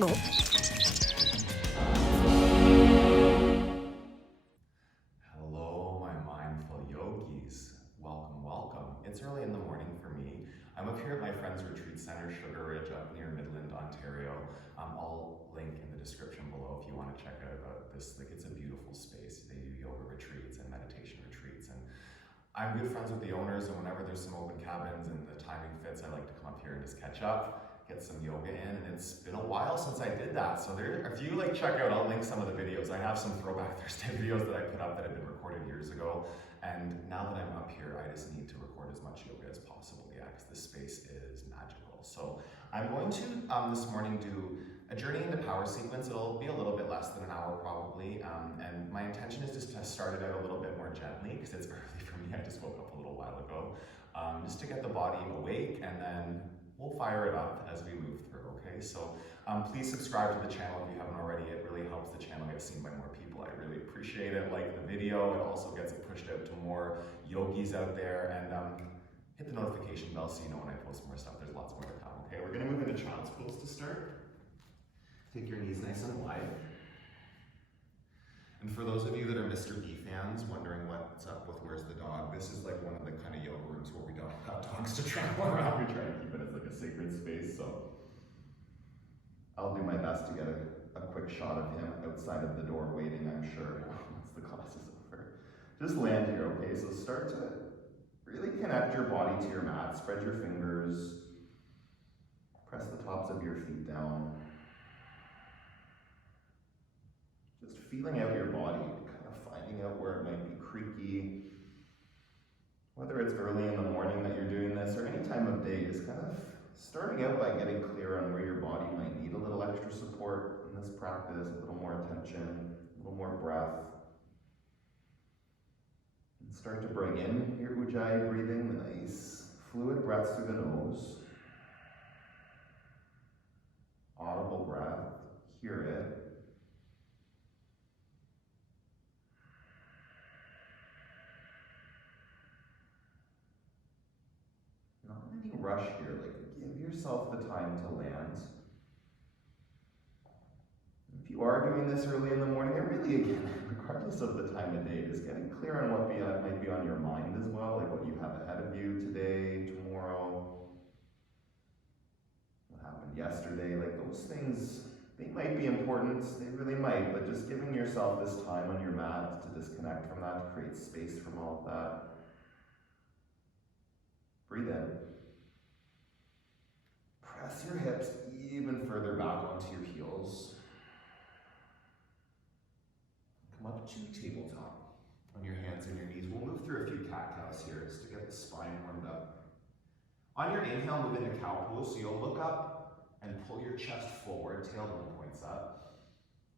Hello, my mindful yogis. Welcome, welcome. It's early in the morning for me. I'm up here at my friend's retreat center, Sugar Ridge, up near Midland, Ontario. I'll link in the description below if you want to check out about this. Like, it's a beautiful space. They do yoga retreats and meditation retreats, and I'm good friends with the owners, and whenever there's some open cabins and the timing fits, I like to come up here and just catch up, get some yoga in, and it's been a while since I did that. So if you check out, I'll link some of the videos. I have some Throwback Thursday videos that I put up that have been recorded years ago, and now that I'm up here, I just need to record as much yoga as possible, because this space is magical. So I'm going to, this morning, do a journey into power sequence. It'll be a little bit less than an hour probably, and my intention is just to start it out a little bit more gently, because it's early for me. I just woke up a little while ago, just to get the body awake, and then we'll fire it up as we move through, okay? So please subscribe to the channel if you haven't already. It really helps the channel get seen by more people. I really appreciate it. Like the video, it also gets it pushed out to more yogis out there, and hit the notification bell so you know when I post more stuff. There's lots more to come, okay? We're gonna move into child's pose to start. Take your knees nice and wide. And for those of you that are Mr. B fans, wondering what's up with Where's the Dog, this is like one of the kind of yoga rooms where we don't have dogs to travel around. We try to keep it as like a sacred space, so I'll do my best to get a quick shot of him outside of the door waiting, I'm sure, once the class is over. Just land here, okay? So start to really connect your body to your mat. Spread your fingers. Press the tops of your feet down. Just feeling out your body, kind of finding out where it might be creaky. Whether it's early in the morning that you're doing this or any time of day, just kind of starting out by getting clear on where your body might need a little extra support in this practice, a little more attention, a little more breath. And start to bring in your Ujjayi breathing, the nice fluid breaths through the nose. Audible breath, hear it. Not any rush here, like give yourself the time to land. If you are doing this early in the morning, and really again, regardless of the time of day, just getting clear on what might be on your mind as well, like what you have ahead of you today, tomorrow, what happened yesterday, like those things, they might be important, they really might, but just giving yourself this time on your mat to disconnect from that, to create space from all of that. Breathe in. Press your hips even further back onto your heels. Come up to tabletop on your hands and your knees. We'll move through a few cat-cows here just to get the spine warmed up. On your inhale, move into cow pose. So you'll look up and pull your chest forward, tailbone points up.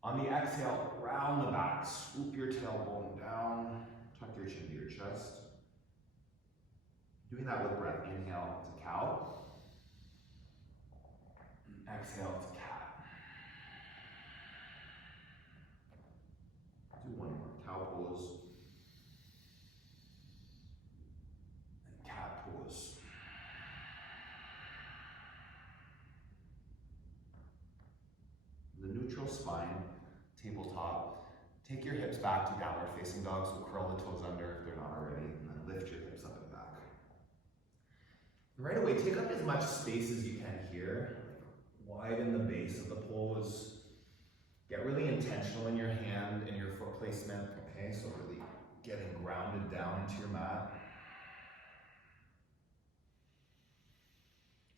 On the exhale, round the back, swoop your tailbone down, tuck your chin to your chest. Doing that with breath. Inhale to cow. Exhale to cat. Do one more. Cow pose. And cat pose. The neutral spine, tabletop. Take your hips back to downward facing dog, so curl the toes under if they're not already, and then lift your hips up and back. Right away, take up as much space as you can here. Widen the base of the pose. Get really intentional in your hand and your foot placement, okay? So really getting grounded down into your mat.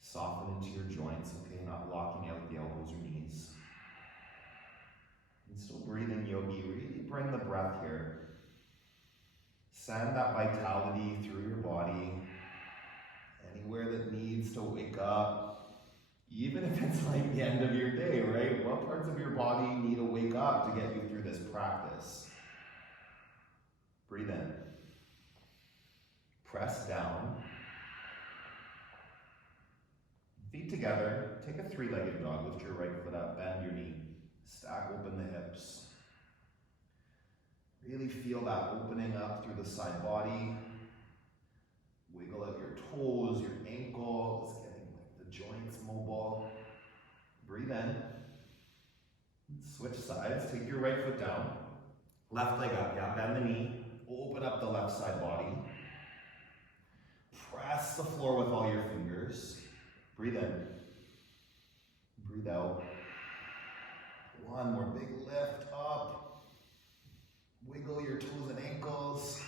Soften into your joints, okay? Not locking out the elbows or knees. And still breathing, yogi. Really bring the breath here. Send that vitality through your body. Anywhere that needs to wake up, even if it's like the end of your day, right? What parts of your body need to wake up to get you through this practice? Breathe in. Press down. Feet together. Take a three-legged dog. Lift your right foot up, bend your knee. Stack open the hips. Really feel that opening up through the side body. Wiggle out your toes, your ankles, getting like the joints mobile. Breathe in. take your right foot down, left leg up, yeah, bend the knee, open up the left side body. Press the floor with all your fingers. Breathe in, breathe out. One more big lift up. Wiggle your toes and ankles.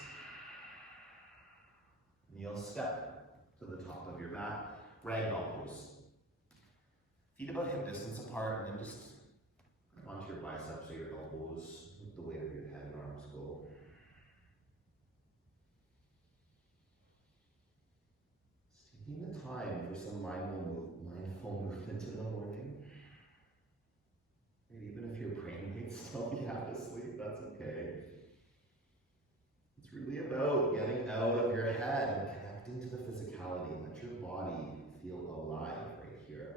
Kneel step to the top of your mat. Ragdoll pose. Feet about hip distance apart, and then just onto your biceps or your elbows with the weight of your head and arms go. Just taking the time for some mindful movement in the morning. And even if your brain needs to tell you to sleep, that's okay. It's really about getting out of your head and connecting to the physicality. Let your body feel alive right here.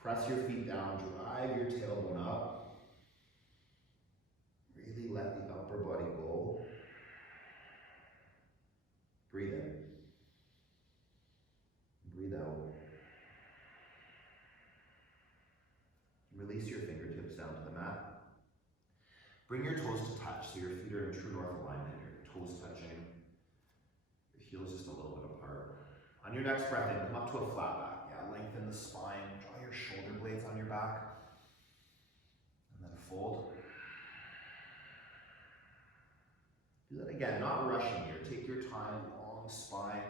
Press your feet down, drive your tailbone up. Really let the upper body go. Breathe in. Breathe out. Release your fingertips down to the mat. Bring your toes to touch, so your feet are in true north alignment. Your toes touching. Your heels just a little bit apart. On your next breath in, come up to a flat back. Yeah, lengthen the spine. Draw your shoulder blades on your back. And then fold. Do that again, not rushing here. Take your time, long spine,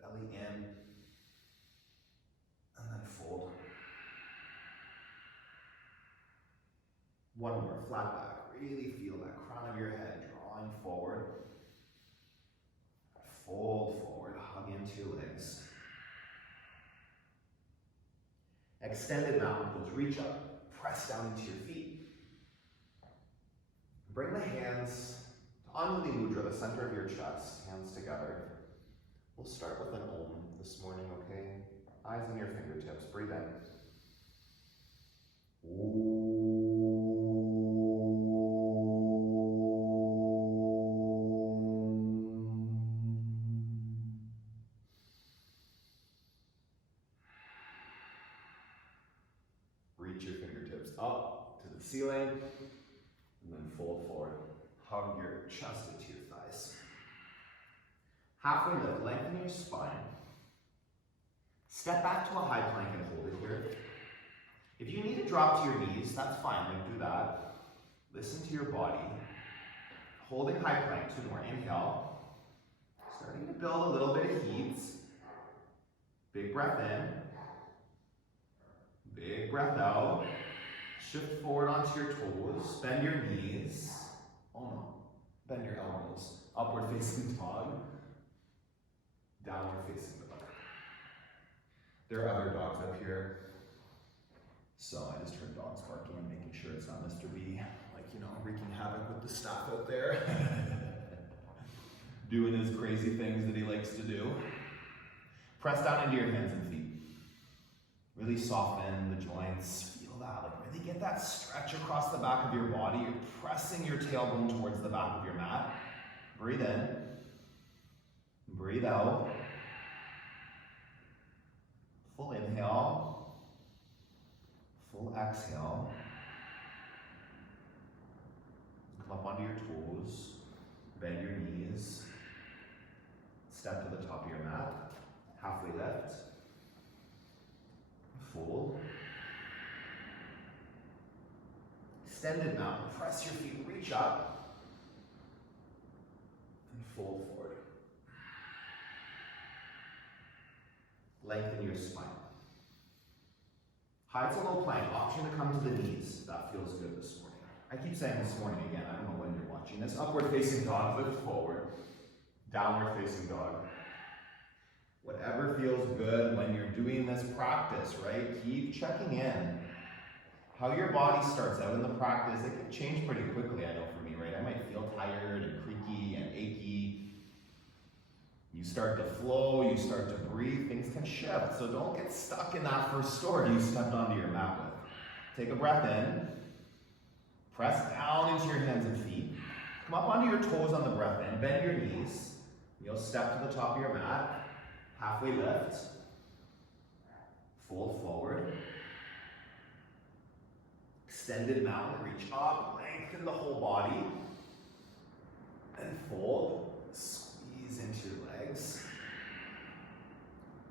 belly in. And then fold. One more, flat back. Really feel that crown of your head drawing forward. Fold forward, hug into your legs. Extended mountain pose, reach up, press down into your feet. Bring the hands to Anjali Mudra, the center of your chest, hands together. We'll start with an Om this morning, okay? Eyes on your fingertips, breathe in. Om. Reach your fingertips up to the ceiling, and then fold forward. Hug your chest into your thighs. Halfway lift, lengthen your spine. Step back to a high plank and hold it here. If you need to drop to your knees, that's fine, then do that. Listen to your body. Holding high plank, two more. Inhale. Starting to build a little bit of heat. Big breath in. Big breath out. Shift forward onto your toes. Bend your knees. Oh no. Bend your elbows. Upward facing dog. Downward facing dog. There are other dogs up here. So I just heard dogs barking and making sure it's not Mr. B. Like, you know, wreaking havoc with the staff out there. Doing his crazy things that he likes to do. Press down into your hands and feet. Really soften the joints. Feel that. Like really get that stretch across the back of your body. You're pressing your tailbone towards the back of your mat. Breathe in. Breathe out. Full inhale. Full exhale. Come up onto your toes. Bend your knees. Step to the top of your mat. Halfway lift. Fold. Extended mountain. Press your feet, reach up. And fold forward. Lengthen your spine. High to low plank. Option to come to the knees. That feels good this morning. I keep saying this morning again. I don't know when you're watching this. Upward facing dog. Lift forward. Downward facing dog. Whatever feels good when you're doing this practice, right? Keep checking in. How your body starts out in the practice, it can change pretty quickly, I know for me, right? I might feel tired and creaky and achy. You start to flow, you start to breathe, things can shift. So don't get stuck in that first story you stepped onto your mat with. Take a breath in. Press down into your hands and feet. Come up onto your toes on the breath in. Bend your knees. You'll step to the top of your mat. Halfway lift, fold forward, Extended mountain, reach up, lengthen the whole body. And fold, squeeze into your legs.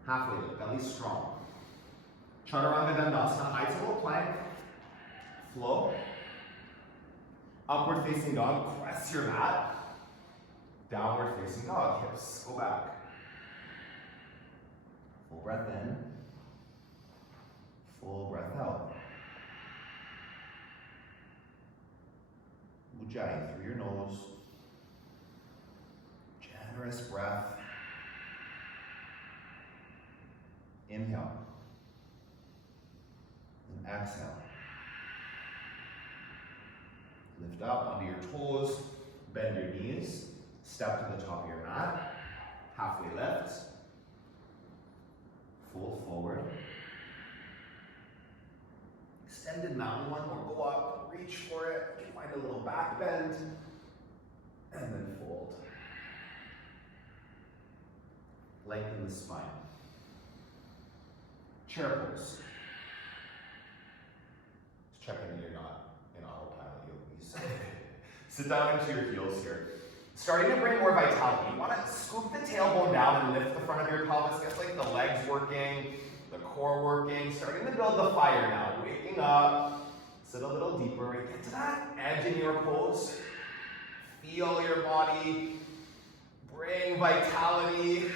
Halfway lift, belly strong. Chaturanga Dandasana, high table plank. Flow. Upward facing dog, press your mat. Downward facing dog, hips go back. Full breath in. Full breath out. Ujjayi through your nose. Generous breath. Inhale. And exhale. Lift up onto your toes. Bend your knees. Step to the top of your mat. Halfway lift. Full forward. Extended mountain one, or go up, reach for it. You can find a little back bend. And then fold. Lengthen the spine. Chair pose. Just checking that you're not in autopilot, yogis. Sit down into your heels here. Starting to bring more vitality. You want to scoop the tailbone down and lift the front of your pelvis. Gets like the legs working, the core working. Starting to build the fire now. Waking up. Sit a little deeper. Get to that edge in your pose. Feel your body. Bring vitality.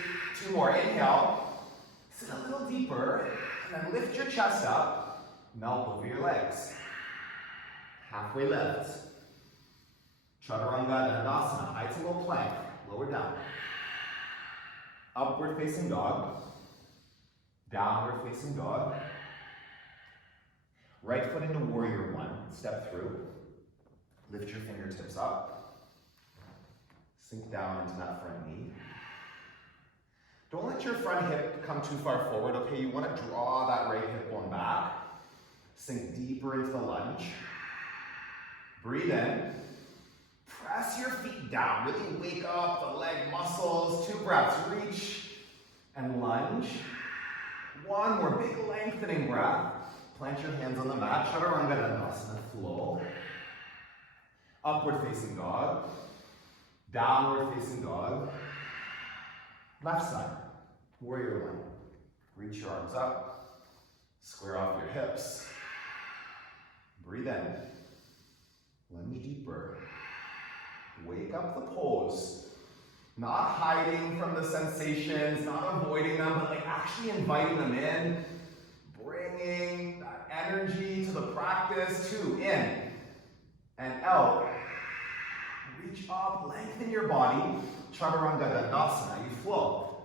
2 more. Inhale. Sit a little deeper. And then lift your chest up. Melt over your legs. Halfway lift. Chaturanga Dandasana, high table plank, lower down. Upward facing dog. Downward facing dog. Right foot into warrior one, step through. Lift your fingertips up. Sink down into that front knee. Don't let your front hip come too far forward, okay? You want to draw that right hip bone back. Sink deeper into the lunge. Breathe in. Press your feet down. Really wake up the leg muscles. 2 breaths. Reach and lunge. 1 more big lengthening breath. Plant your hands on the mat. Chaturanga Dandasana. Flow. Upward facing dog. Downward facing dog. Left side. Warrior one. Reach your arms up. Square off your hips. Breathe in. Lunge deeper. Wake up the pose. Not hiding from the sensations, not avoiding them, but like actually inviting them in. Bringing that energy to the practice. 2, in and out. Reach up, lengthen your body. Chaturanga Dandasana, you flow.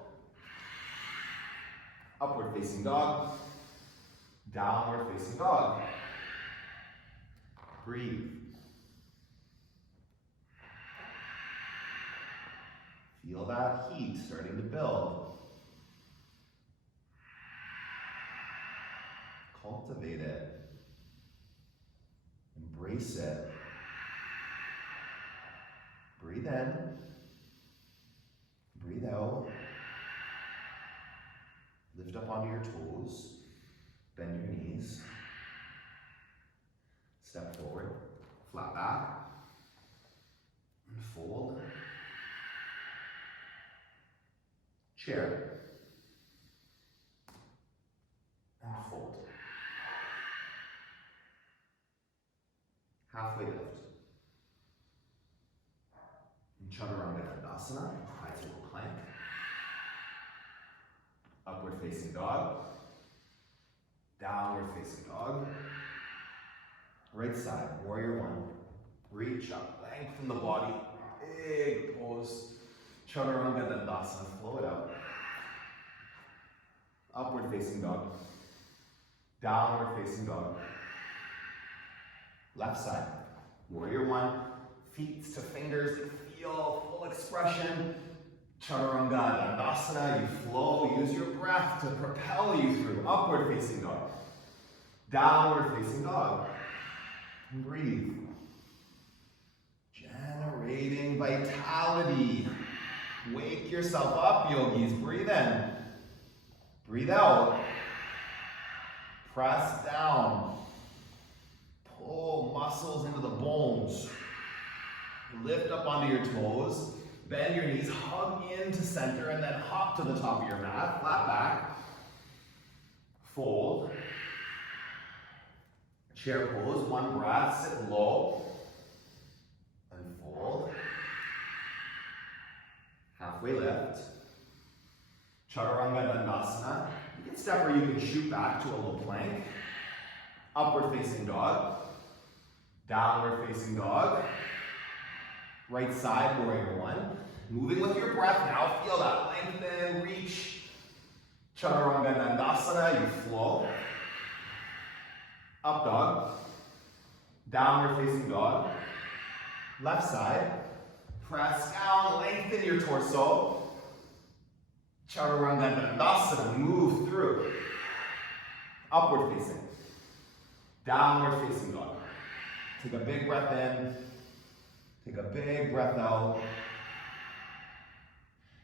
Upward facing dog. Downward facing dog. Breathe. Feel that heat starting to build. Cultivate it. Embrace it. Breathe in. Breathe out. Lift up onto your toes. Bend your knees. Step forward. Flat back. And fold. Chair. And fold. Halfway lift. In Chaturanga Dandasana, high table plank. Upward facing dog. Downward facing dog. Right side, warrior one. Reach up, lengthen the body. Big pose. Chaturanga Dandasana, flow it out. Upward facing dog. Downward facing dog. Left side, warrior one. Feet to fingers, feel full expression. Chaturanga Dandasana, you flow, use your breath to propel you through. Upward facing dog. Downward facing dog. And breathe. Generating vitality. Wake yourself up, yogis. Breathe in. Breathe out. Press down. Pull muscles into the bones. Lift up onto your toes, bend your knees, hug into center, and then hop to the top of your mat, flat back. Fold. Chair pose, one breath, sit low. And fold. Halfway lift. Chaturanga Dandasana. You can step or you can shoot back to a low plank. Upward facing dog. Downward facing dog. Right side, warrior one. Moving with your breath now. Feel that lengthen, reach. Chaturanga Dandasana, you flow. Up dog. Downward facing dog. Left side. Press down, lengthen your torso. Chaturanga Dandasana, move through. Upward facing. Downward facing dog. Take a big breath in. Take a big breath out.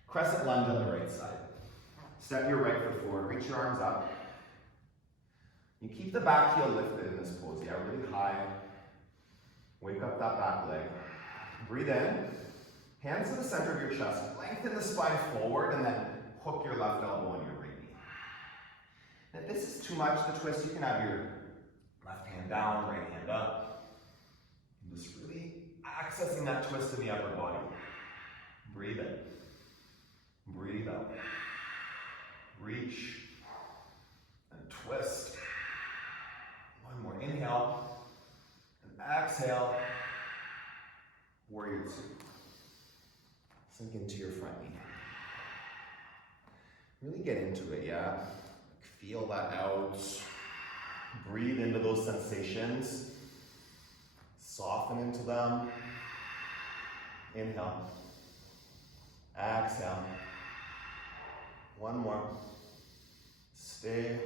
Crescent lunge on the right side. Step your right foot forward, reach your arms up. You keep the back heel lifted in this pose, yeah, really high. Wake up that back leg. Breathe in. Hands to the center of your chest. Lengthen the spine forward and then hook your left elbow on your right knee. And if this is too much, the twist, you can have your left hand down, right hand up. And just really accessing that twist in the upper body. Breathe in. Breathe out. Reach and twist. One more inhale and exhale. Warrior two. Sink into your front knee. Really get into it, yeah? Feel that out. Breathe into those sensations. Soften into them. Inhale. Exhale. One more. Stay.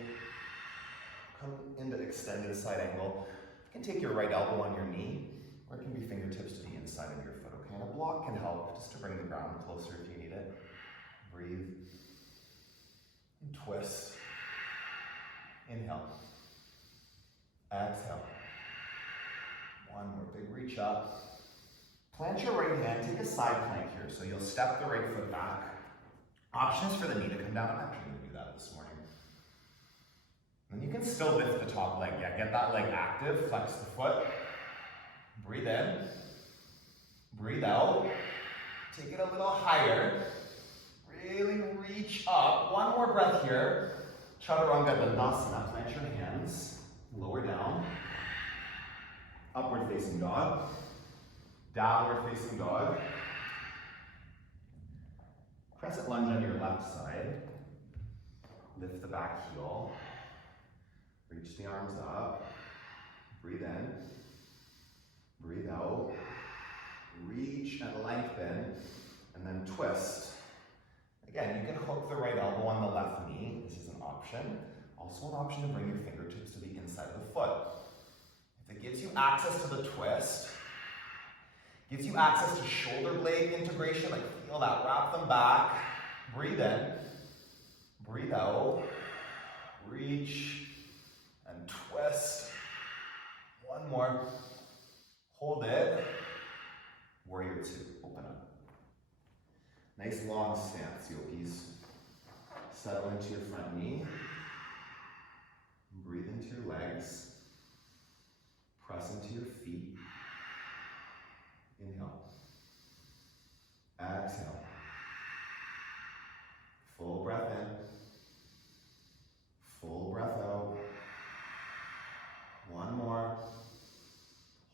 Come into extended side angle. You can take your right elbow on your knee, or it can be fingertips to the inside of your foot, okay? And a block can help just to bring the ground closer if you need it. Breathe. And twist. Inhale. Exhale. One more big reach up. Plant your right hand, take a side plank here. So you'll step the right foot back. Option is for the knee to come down. I'm actually going to do that this morning. And you can still lift the top leg. Yeah, get that leg active. Flex the foot. Breathe in. Breathe out. Take it a little higher. Really reach up. One more breath here. Chaturanga Dandasana. Plant your hands. Lower down. Upward facing dog. Downward facing dog. Crescent lunge on your left side. Lift the back heel. Reach the arms up. Breathe in. Breathe out. Reach and lengthen. And then twist. Again, you can hook the right elbow on the left knee. This is an option. Also an option to bring your fingertips to the inside of the foot. If it gives you access to the twist, gives you access to shoulder blade integration, like feel that, wrap them back. Breathe in, breathe out, reach, and twist. One more. Hold it. Warrior two, open up. Nice long stance, yogis. Settle into your front knee. Breathe into your legs. Press into your feet. Inhale. Exhale. Full breath in. Full breath out. One more.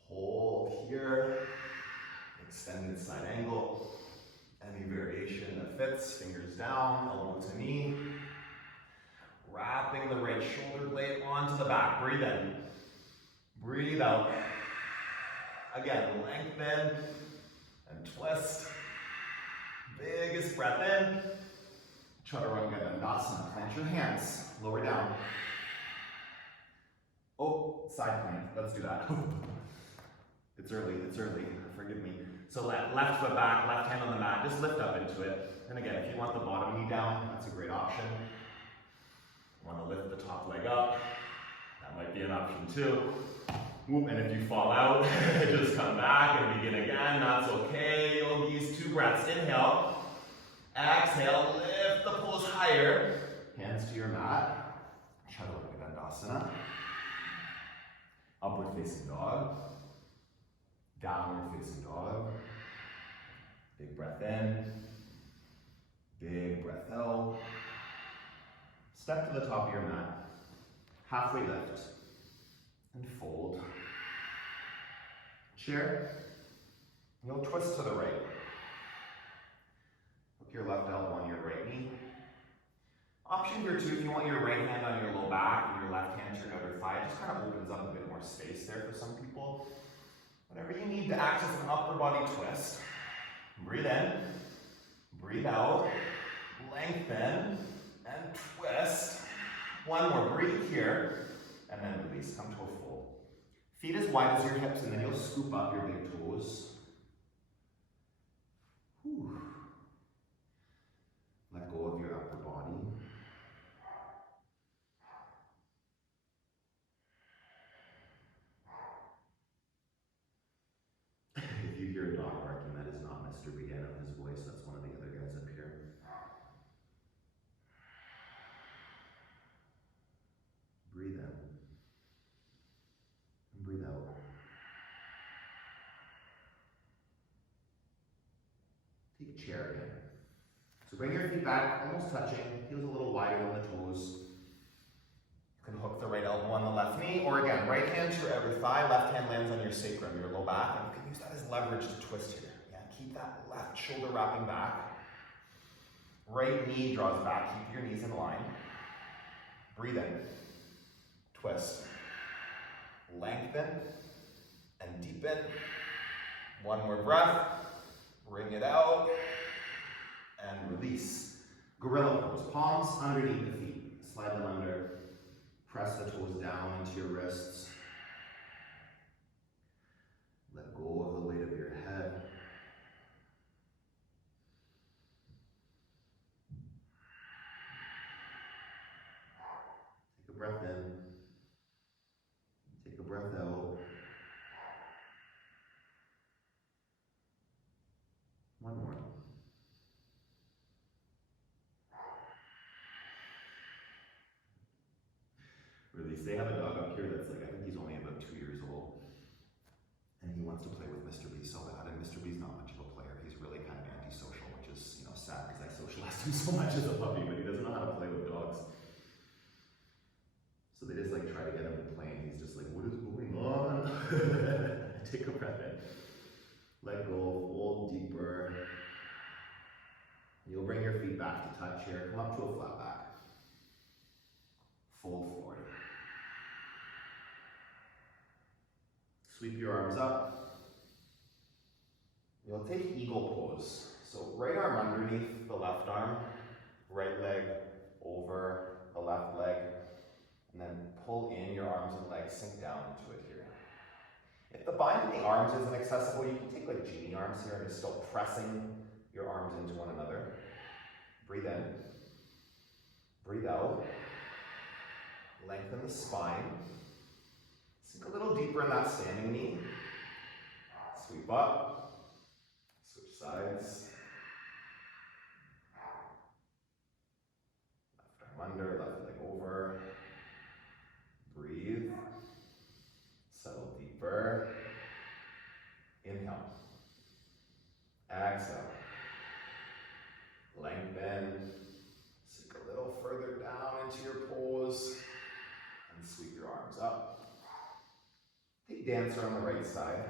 Hold here. Extended side angle. Any variation that fits. Fingers down, elbow to knee. Wrapping the right shoulder blade onto the back. Breathe in. Breathe out. Again, lengthen and twist. Biggest breath in. Chaturanga Dandasana. Plant your hands. Lower down. Oh, side plank. Let's do that. It's early. Forgive me. So left foot back, left hand on the mat. Just lift up into it. And again, if you want the bottom knee down, that's a great option. Want to lift the top leg up. That might be an option too. Whoop, and if you fall out, just come back and begin again. That's okay, yogis. 2 breaths. Inhale. Exhale. Lift the pose higher. Hands to your mat. Chaturanga Dandasana. Upward facing dog. Downward facing dog. Big breath in. Big breath out. Step to the top of your mat. Halfway lift. And fold. Chair. You'll twist to the right. Hook your left elbow on your right knee. Option here too, if you want your right hand on your low back and your left hand to your outer thigh, it just kind of opens up a bit more space there for some people. Whatever you need to act as an upper body twist. Breathe in, breathe out, lengthen, and twist. One more, breathe here, and then release, come to a fold. Feet as wide as your hips, and then you'll scoop up your big toes. Whew. Let go of your upper body. If you hear a dog barking, that is not Mr. B. I know his voice, that's one of the other guys up here. Breathe in. And breathe out. Take a chair again. So bring your feet back, almost touching, heels a little wider than the toes. You can hook the right elbow on the left knee, or again, right hand to your outer thigh, left hand lands on your sacrum, your low back, and you can use that as leverage to twist here. Yeah, keep that left shoulder wrapping back. Right knee draws back, keep your knees in line. Breathe in, twist, lengthen, and deepen. One more breath, bring it out, and release. Gorilla pose, palms underneath the feet. Slide them under. Press the toes down into your wrists. Let go of the weight of your head. Take a breath in. Take a breath out. One more. Release. They have a dog up here that's like, I think he's only about 2 years old. And he wants to play with Mr. B so bad. And Mr. B's not much of a player. He's really kind of antisocial, which is, sad because I socialized him so much as a puppy, but he doesn't know how to play with dogs. So they just try to get him to play, and he's just like, what is going on? Take a breath in. Let go, fold deeper. You'll bring your feet back to touch here. Come up to a flat back. Fold forward. Sweep your arms up. You'll take eagle pose. So right arm underneath the left arm, right leg over the left leg, and then pull in your arms and legs, sink down into it here. If the binding the arms isn't accessible, you can take genie arms here and just still pressing your arms into one another. Breathe in. Breathe out. Lengthen the spine. Sink a little deeper in that standing knee. Sweep up. Switch sides. Left arm under, left leg over. Breathe. Settle deeper. Inhale. Exhale. Lengthen. Sink a little further down into your pose. And sweep your arms up. Take dancer on the right side.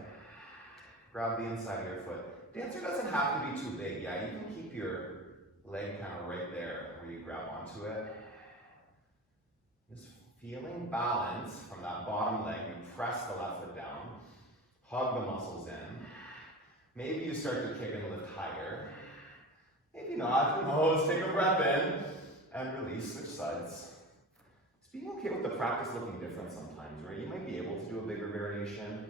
Grab the inside of your foot. Dancer doesn't have to be too big. Yeah, you can keep your leg kind of right there where you grab onto it. Just feeling balance from that bottom leg. You press the left foot down. Hug the muscles in. Maybe you start to kick and lift higher. Maybe not. Who knows? Take a breath in and release. Switch sides. Just being okay with the practice looking different sometimes, right? You might be able to do a bigger variation.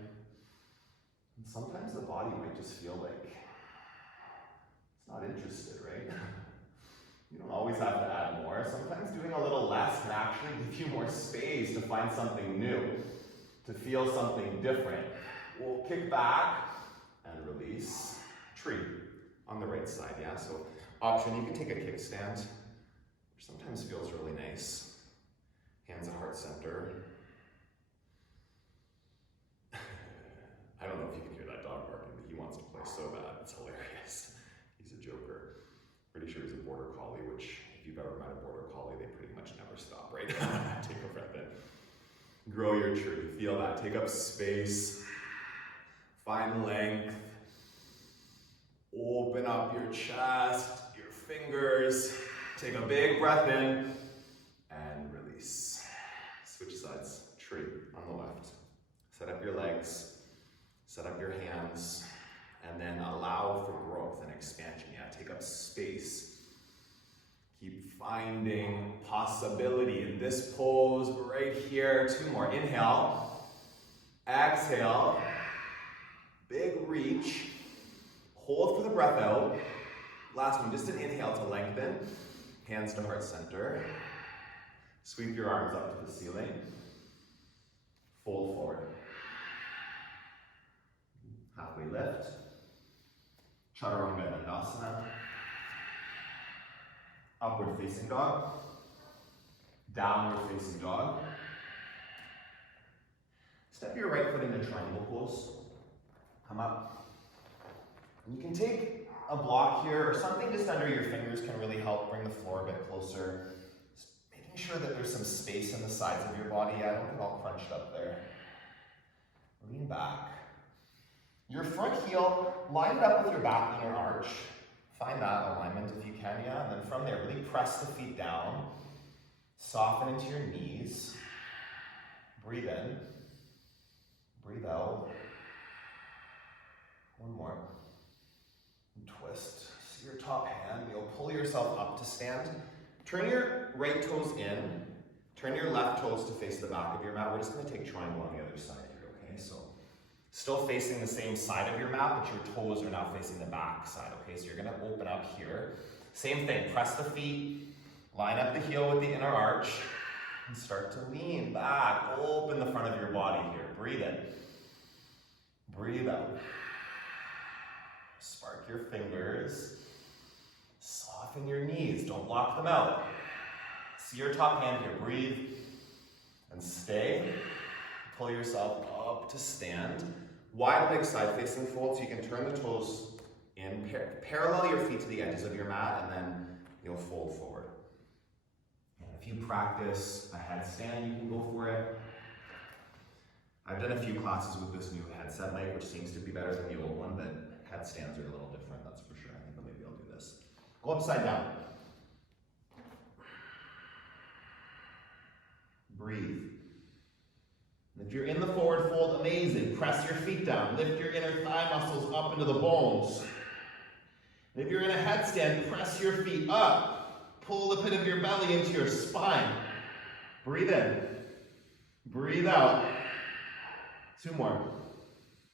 And sometimes the body might just feel like it's not interested, right? You don't always have to add more. Sometimes doing a little less can actually give you more space to find something new. To feel something different, we'll kick back and release. Tree on the right side, yeah? So option, you can take a kickstand, which sometimes feels really nice. Hands at heart center. I don't know if you can hear that dog barking, but he wants to play so bad. It's hilarious. He's a joker. Pretty sure he's a border collie, which if you've ever met a border collie, they pretty much never stop, right? Take a breath in. Grow your tree. Feel that. Take up space. Find length. Open up your chest, your fingers. Take a big breath in and release. Switch sides. Tree on the left. Set up your legs. Set up your hands. And then allow for growth and expansion. Yeah, take up space. Keep finding possibility in this pose right here. 2 more. Inhale. Exhale. Big reach. Hold for the breath out. Last one, just an inhale to lengthen. Hands to heart center. Sweep your arms up to the ceiling. Fold forward. Halfway lift. Chaturanga Dandasana. Upward facing dog. Downward facing dog. Step your right foot into triangle pose. Come up. And you can take a block here or something just under your fingers can really help bring the floor a bit closer. Just making sure that there's some space in the sides of your body. Yeah, don't get all crunched up there. Lean back. Your front heel, line it up with your back inner arch. Find that alignment if you can, yeah. And then from there, really press the feet down. Soften into your knees. Breathe in. Breathe out. One more. And twist. See your top hand. You'll pull yourself up to stand. Turn your right toes in. Turn your left toes to face the back of your mat. We're just going to take triangle on the other side here, okay? So still facing the same side of your mat, but your toes are now facing the back side, okay? So you're going to open up here. Same thing. Press the feet. Line up the heel with the inner arch. And start to lean back. Open the front of your body here. Breathe in. Breathe out. Spark your fingers. Soften your knees. Don't lock them out. See your top hand here. Breathe and stay. Pull yourself up to stand. Wide leg side facing fold so you can turn the toes in. Parallel your feet to the edges of your mat and then you'll fold forward. And if you practice a headstand, you can go for it. I've done a few classes with this new headset mic, which seems to be better than the old one, but headstands are a little different, that's for sure. I think maybe I'll do this. Go upside down. Breathe. And if you're in the forward fold, amazing. Press your feet down. Lift your inner thigh muscles up into the bones. And if you're in a headstand, press your feet up. Pull the pit of your belly into your spine. Breathe in. Breathe out. 2 more.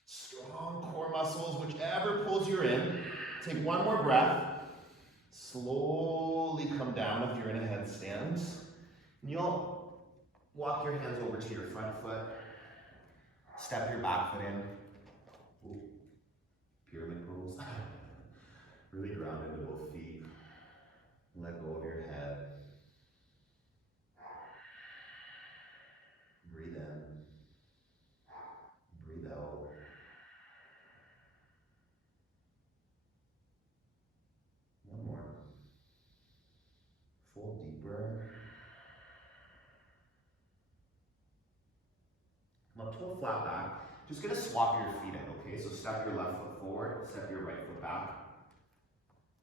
Strong core muscles, whichever pose you're in. Take 1 more breath. Slowly come down if you're in a headstand. And you'll walk your hands over to your front foot. Step your back foot in. Ooh. Pyramid pose. Really ground into both feet. Let go of your head. Breathe in. Breathe out. One more. Fold deeper. Come up to a flat back. Just gonna swap your feet in, okay? So step your left foot forward, step your right foot back.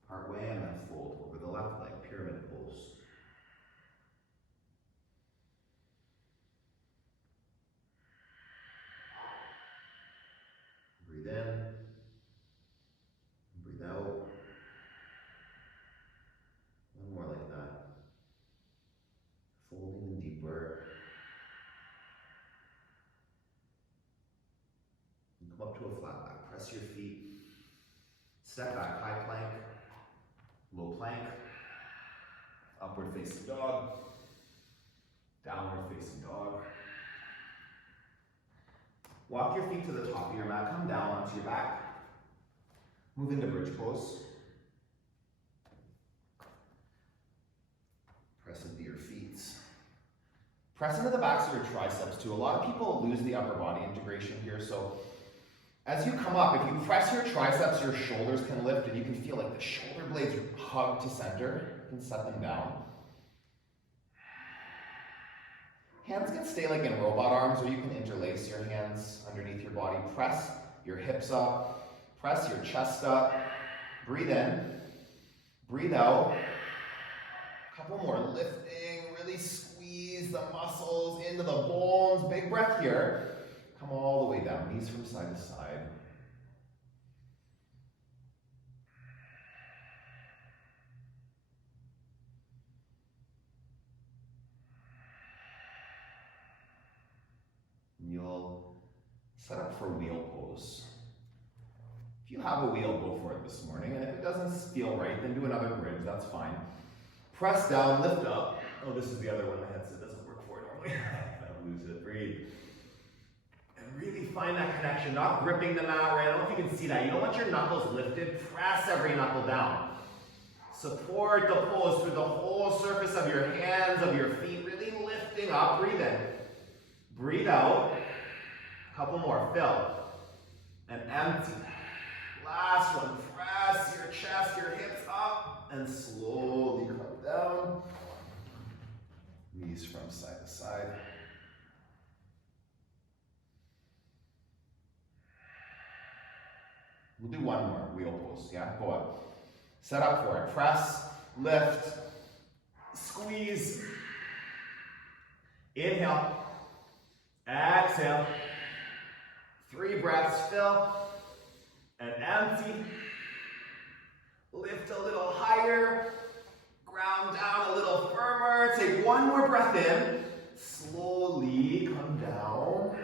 Part way and then fold over the left leg, pyramid pose. Breathe in. Breathe out. One more like that. Folding in deeper. And come up to a flat back. Press your feet. Step back, high plank. Low plank. Upward facing dog. Downward facing dog. Walk your feet to the top of your mat, come down onto your back. Move into bridge pose. Press into your feet. Press into the backs of your triceps too. A lot of people lose the upper body integration here, so as you come up, if you press your triceps, your shoulders can lift and you can feel like the shoulder blades hug to center. You can set them down. Hands can stay like in robot arms, or you can interlace your hands underneath your body. Press your hips up, press your chest up. Breathe in, breathe out. A couple more lifting, really squeeze the muscles into the bones. Big breath here. Come all the way down, knees from side to side. You'll set up for wheel pose. If you have a wheel, go for it this morning, and if it doesn't feel right, then do another bridge, that's fine. Press down, lift up. Oh, this is the other one, my headset doesn't work for it normally. I lose it, breathe. And really find that connection, not gripping the mat right. I don't know if you can see that. You don't want your knuckles lifted, press every knuckle down. Support the pose through the whole surface of your hands, of your feet, really lifting up, breathe in. Breathe out. A couple more, fill. And empty. Last one, press your chest, your hips up, and slowly come down. Knees from side to side. We'll do one more, wheel pose, yeah? Go up. Set up for it. Press, lift, squeeze. Inhale. Exhale. 3 breaths, fill. And empty. Lift a little higher. Ground down a little firmer. Take one more breath in. Slowly come down.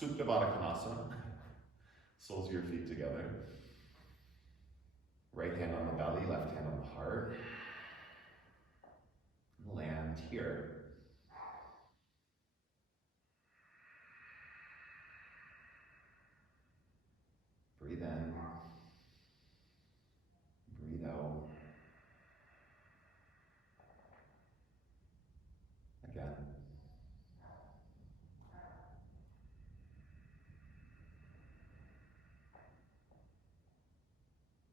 Supta Baddha Konasana. Soles of your feet together. Right hand on the belly, left hand on the heart. Land here. Breathe in. Breathe out. Again.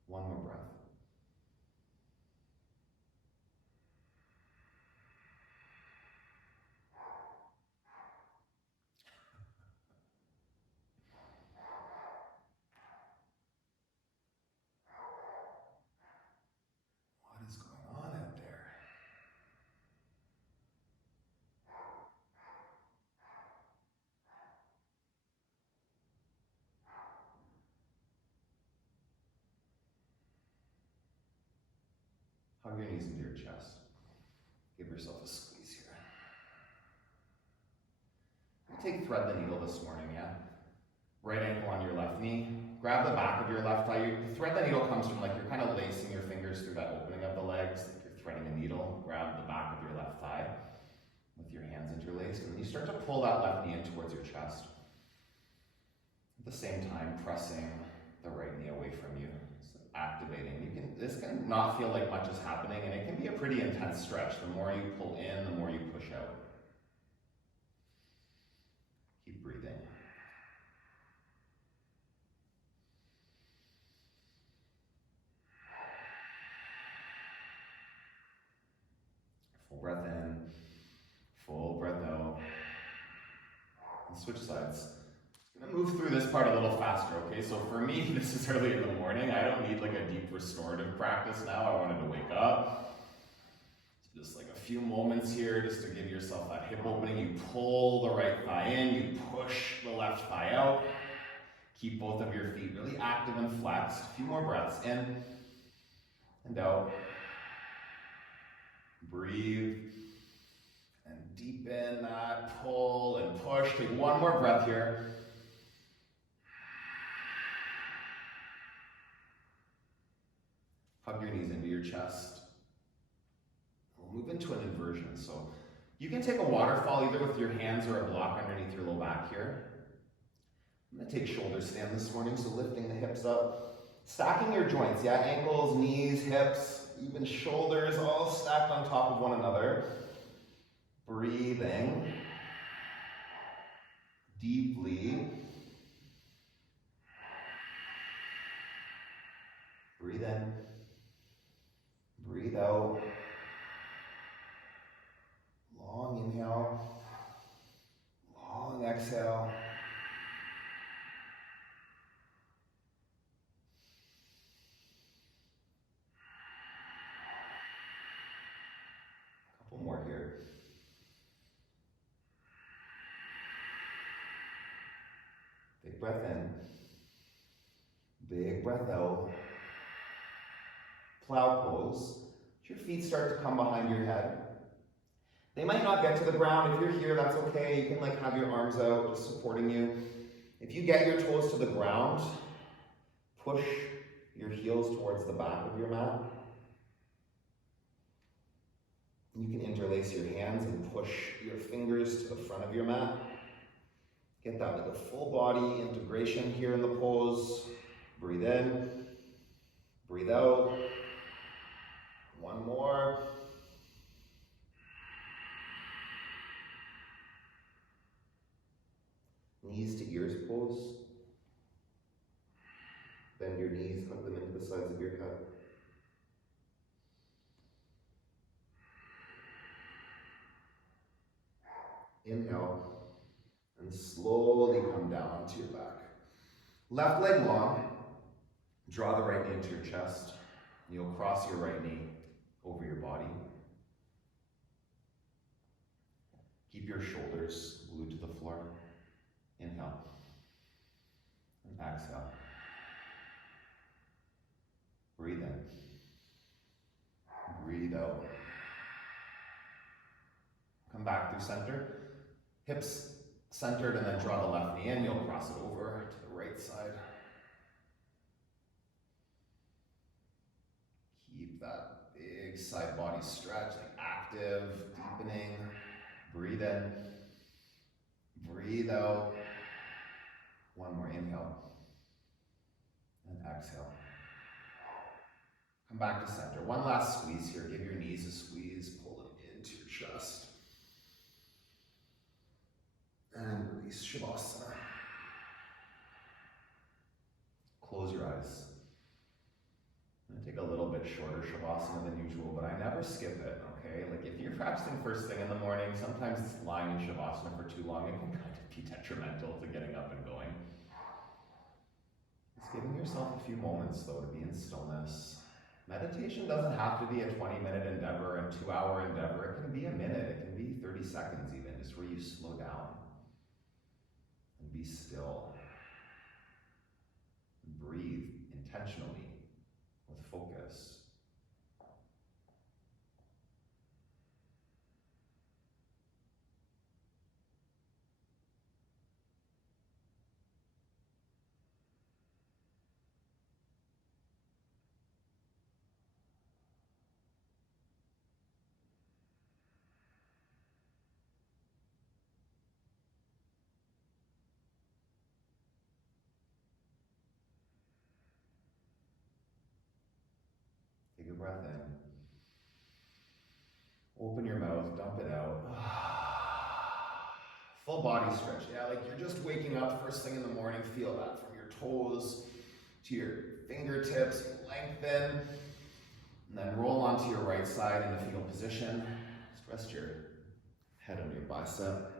One more breath. What is going on out there? Hug your knees into your chest. Give yourself a squeeze here. Take thread the needle this morning, yeah? Right ankle on your left knee. Grab the back of your left thigh. The thread the needle comes from like you're kind of lacing your fingers through that opening of the legs, like you're threading a needle. Grab the back of your left thigh with your hands interlaced. And then you start to pull that left knee in towards your chest. At the same time, pressing the right knee away from you. So activating. This can not feel like much is happening, and it can be a pretty intense stretch. The more you pull in, the more you push out. Keep breathing. Full breath in, full breath out. And switch sides. I'm gonna move through this part a little faster, okay? So for me, this is early in the morning. I don't need like a deep restorative practice now. I wanted to wake up. So just like a few moments here just to give yourself that hip opening. You pull the right thigh in, you push the left thigh out. Keep both of your feet really active and flexed. A few more breaths in and out. Breathe and deepen that pull and push. Take one more breath here. Hug your knees into your chest. We'll move into an inversion. So You can take a waterfall either with your hands or a block underneath your low back here. I'm gonna take shoulder stand this morning, so lifting the hips up. Stacking your joints, yeah, ankles, knees, hips, even shoulders, all stacked on top of one another. Breathing deeply. Breathe in, breathe out. Long inhale, long exhale. A couple more here. Big breath in, big breath out. Plow pose. Your feet start to come behind your head. They might not get to the ground. If you're here, that's okay. You can have your arms out, just supporting you. If you get your toes to the ground, push your heels towards the back of your mat. You can interlace your hands and push your fingers to the front of your mat. Get that full body integration here in the pose. Breathe in, breathe out. One more. Knees to ears pose. Bend your knees, hug them into the sides of your head. Inhale, and slowly come down onto your back. Left leg long. Draw the right knee into your chest. You'll cross your right knee over your body. Keep your shoulders glued to the floor. Inhale. And exhale. Breathe in. Breathe out. Come back through center. Hips centered, and then draw the left knee in. You'll cross it over to the right side. Keep that big side body stretch, active, deepening. Breathe in. Breathe out. One more inhale. And exhale. Come back to center. One last squeeze here. Give your knees a squeeze. Pull them into your chest. And release Shavasana. Close your eyes. I'm going to take a little bit shorter Shavasana than usual, but I never skip it, okay? If you're practicing first thing in the morning, sometimes lying in Shavasana for too long, it can kind of be detrimental to getting up and going. Just giving yourself a few moments, though, to be in stillness. Meditation doesn't have to be a 20-minute endeavor, a 2-hour endeavor. It can be a minute. It can be 30 seconds even, just where you slow down and be still. And breathe intentionally with focus. Take a breath in. Open your mouth, dump it out. Full body stretch. Yeah, you're just waking up first thing in the morning. Feel that from your toes to your fingertips. Lengthen. And then roll onto your right side in the fetal position. Just rest your head on your bicep.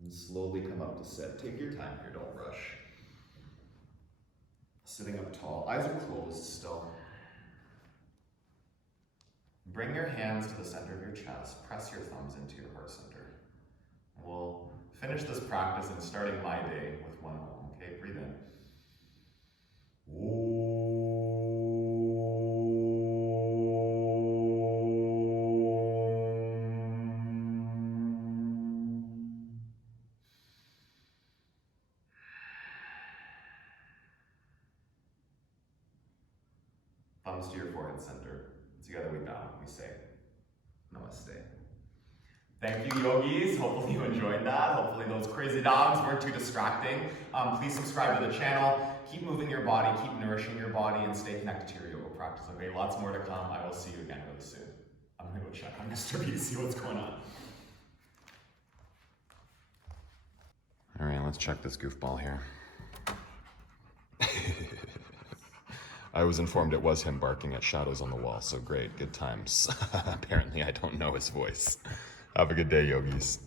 And slowly come up to sit. Take your time here, don't rush. Sitting up tall, eyes are closed still. Bring your hands to the center of your chest. Press your thumbs into your heart center. We'll finish this practice in starting my day with one home. Okay, breathe in. palms to your forehead center. Together we bow, we say, Namaste. Thank you, yogis. Hopefully you enjoyed that. Hopefully those crazy dogs weren't too distracting. Please subscribe to the channel. Keep moving your body, keep nourishing your body, and stay connected to your yoga practice. Okay, lots more to come. I will see you again really soon. I'm gonna go check on Mr. B, see what's going on. All right, let's check this goofball here. I was informed it was him barking at shadows on the wall, so great, good times. Apparently I don't know his voice. Have a good day, yogis.